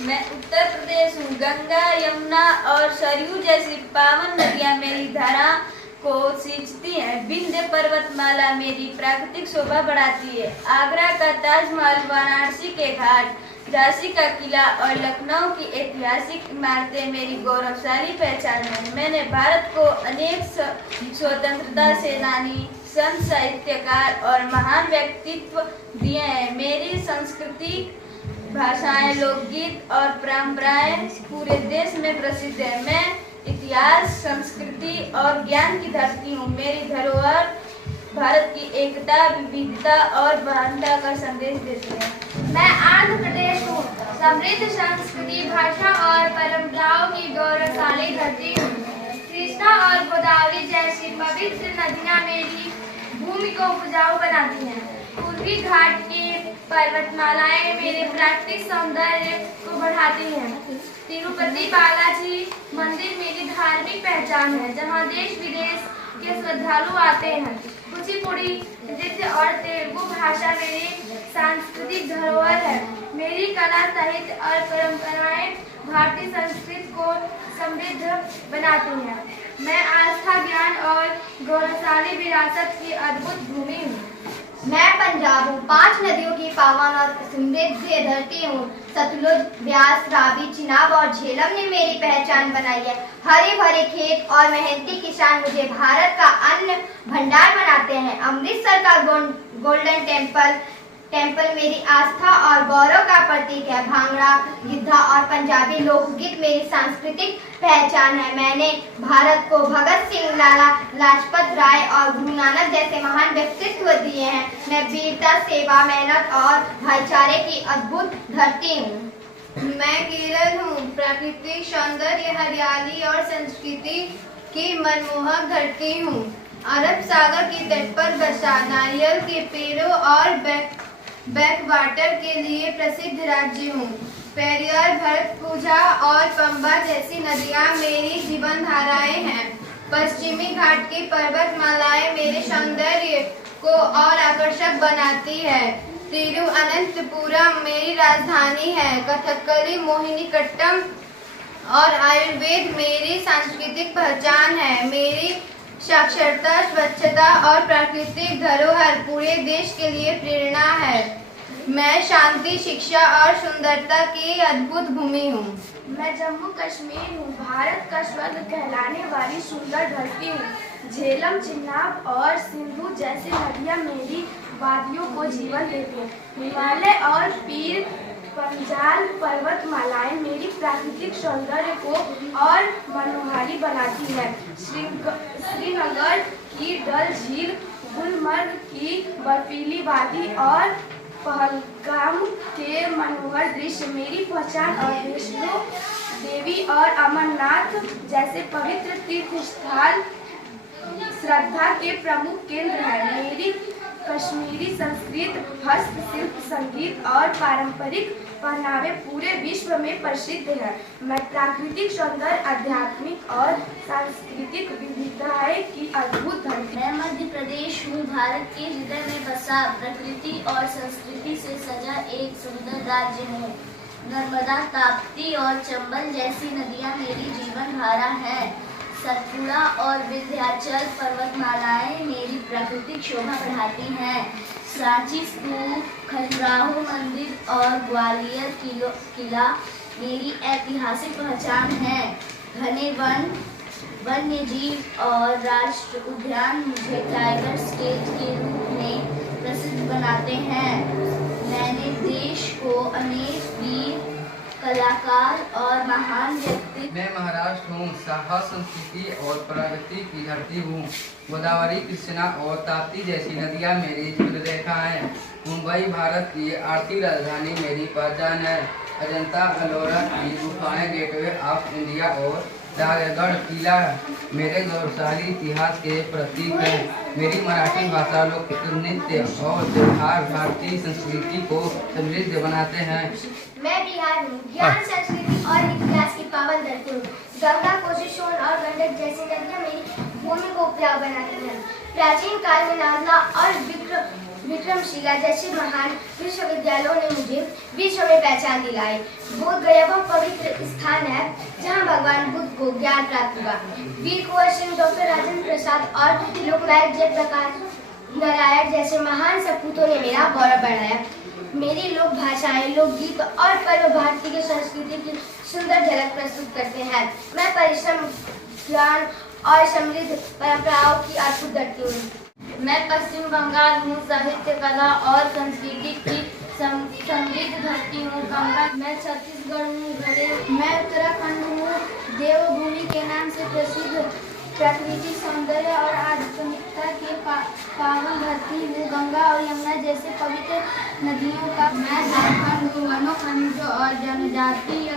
मैं उत्तर प्रदेश हूँ। गंगा, यमुना और सरयू जैसी पावन नदियाँ मेरी धारा को सींचती हैं। विंध्य पर्वतमाला मेरी प्राकृतिक शोभा बढ़ाती है। आगरा का ताजमहल, वाराणसी के घाट, झांसी का किला और लखनऊ की ऐतिहासिक इमारतें मेरी गौरवशाली पहचान है। मैंने भारत को अनेक स्वतंत्रता सेनानी, संत, साहित्यकार और महान व्यक्तित्व दिए हैं। मेरी संस्कृति, भाषाएं, लोकगीत और परंपराएं पूरे देश में प्रसिद्ध है। मैं इतिहास, संस्कृति और ज्ञान की धरती हूँ। मेरी धरोहर भारत की एकता, विविधता और महानता का संदेश देती है। मैं आंध्र प्रदेश हूँ। समृद्ध संस्कृति, भाषा और परंपराओं की गौरवशाली धरती हूँ। कृष्णा और गोदावरी जैसी पवित्र नदियाँ मेरी भूमि को उपजाऊ बनाती हैं। पूर्वी घाट की पर्वतमालाएं मेरे प्राकृतिक सौंदर्य को बढ़ाती हैं। तिरुपति बालाजी मंदिर मेरी धार्मिक पहचान है, जहां देश विदेश के श्रद्धालु आते हैं। कुचिपुड़ी नृत्य और तेलुगु भाषा मेरी सांस्कृतिक धरोहर है। मेरी कला, साहित्य और परंपराएं भारतीय संस्कृति को समृद्ध बनाती हैं। मैं आस्था, ज्ञान और गौरवशाली विरासत की अद्भुत भूमि हूँ। मैं पंजाब हूँ। 5 नदियों की पावन और समृद्ध धरती हूँ। सतलुज, ब्यास, रावी, चिनाब और झेलम ने मेरी पहचान बनाई है। हरे भरे खेत और मेहनती किसान मुझे भारत का अन्न भंडार बनाते हैं। अमृतसर का गोल्डन टेम्पल मेरी आस्था और गौरव का प्रतीक है। भांगड़ा, गिद्धा और पंजाबी लोकगीत मेरी सांस्कृतिक पहचान है। मैंने भारत को भगत सिंह, लाला लाजपत राय और गुरु नानक जैसे महान व्यक्तित्व दिए हैं। मैं वीरता, सेवा, मेहनत और भाईचारे की अद्भुत धरती हूँ। मैं केरल हूँ। प्राकृतिक सौंदर्य, हरियाली और संस्कृति की मनमोहक धरती हूँ। अरब सागर के तट पर बसा नारियल के पेड़ों और बैकवाटर के लिए प्रसिद्ध राज्य हूँ। पेरियार, भरतपुझा और पंबा जैसी नदियाँ मेरी जीवन धाराएं हैं। पश्चिमी घाट की पर्वतमालाएं मेरे सौंदर्य को और आकर्षक बनाती है। तिरुअनंतपुरम मेरी राजधानी है। कथकली, मोहिनीअट्टम और आयुर्वेद मेरी सांस्कृतिक पहचान है। मेरी साक्षरता, स्वच्छता और प्राकृतिक धरोहर पूरे देश के लिए प्रेरणा है। मैं शांति, शिक्षा और सुंदरता की अद्भुत भूमि हूँ। मैं जम्मू कश्मीर हूँ। भारत का स्वर्ग कहलाने वाली सुंदर धरती हूँ। झेलम, चिनाब और सिंधु जैसी नदियाँ मेरी वादियों को जीवन देती हैं। हिमालय और पीर पंजाल पर्वतमालाएं मेरी प्राकृतिक सौंदर्य को और मनोहारी बनाती है। श्रीनगर की डल झील, गुलमर्ग की बर्फीली वादी और पहलगाम के मनोहर दृश्य मेरी पहचान और वैष्णो देवी और अमरनाथ जैसे पवित्र तीर्थ स्थल श्रद्धा के प्रमुख केंद्र हैं। मेरी कश्मीरी संस्कृत, हस्तशिल्प, संगीत और पारंपरिक पहनावे पूरे विश्व में प्रसिद्ध है। मैं प्राकृतिक सौंदर्य, आध्यात्मिक और सांस्कृतिक विविधताएं की अद्भुत धरती। मैं मध्य प्रदेश हूँ। भारत के हृदय में बसा प्रकृति और संस्कृति से सजा एक सुंदर राज्य है। नर्मदा, ताप्ती और चंबल जैसी नदियाँ मेरी जीवन धारा है। सतपुड़ा और विंध्याचल पर्वतमालाएं मेरी प्राकृतिक शोभा बढ़ाती हैं। सांची स्तूप, खजुराहो मंदिर और ग्वालियर किला मेरी ऐतिहासिक पहचान है। घने वन, वन्य जीव और राष्ट्रीय उद्यान मुझे टाइगर स्टेट के रूप में प्रसिद्ध बनाते हैं। मैंने देश को अनेक वीर, कलाकार और महान व्यक्ति। मैं महाराष्ट्र हूँ। साहस, संस्कृति और प्रगति की धरती हूँ। गोदावरी, कृष्णा और ताप्ती जैसी नदियाँ मेरी जीवनरेखा हैं। मुंबई भारत की आर्थिक राजधानी मेरी पहचान है। अजंता, एलोरा की गुफाएं गेटवे ऑफ इंडिया और रायगढ़ किला मेरे गौरवशाली इतिहास के प्रतीक हैं। मेरी मराठी भाषा, लोक नृत्य और त्योहार भारतीय संस्कृति को समृद्ध बनाते हैं। मैं बिहार हूँ। ज्ञान, संस्कृति और इतिहास की पावन धरती हूँ। गंगा, कोसी, सोन और गंडक जैसी नदियाँ मेरी भूमि को उपजाऊ बनाती हैं। प्राचीन काल में नालंदा और विक्रमशिला जैसे महान विश्वविद्यालयों ने मुझे विश्व में पहचान दिलाई। बोध गया वह पवित्र स्थान है जहाँ भगवान बुद्ध को ज्ञान प्राप्त हुआ। वीर कुंवर सिंह, डॉक्टर राजेंद्र प्रसाद और लोकनायक जयप्रकाश नारायण जैसे महान सपूतों ने मेरा गौरव बढ़ाया। मेरी लोक भाषाएं, लोकगीत और पर्व भारतीय की संस्कृति की सुंदर झलक प्रस्तुत करते हैं। मैं परिश्रम, ज्ञान और समृद्ध परंपराओं की अद्भुत धरती हूँ। मैं पश्चिम बंगाल हूँ, साहित्य, कला और संस्कृति की समृद्ध धरती हूँ गंगा। मैं छत्तीसगढ़ हूँ, मैं उत्तराखंड हूँ, देवभूमि के नाम से प्रसिद्ध प्राकृतिक सौंदर्य और आध्यात्मिकता के पावन धरती हूँ गंगा और यमुना जैसे पवित्र नदियों का। मैं झारखंड हूँ, वनों, खनिजों और जनजातीय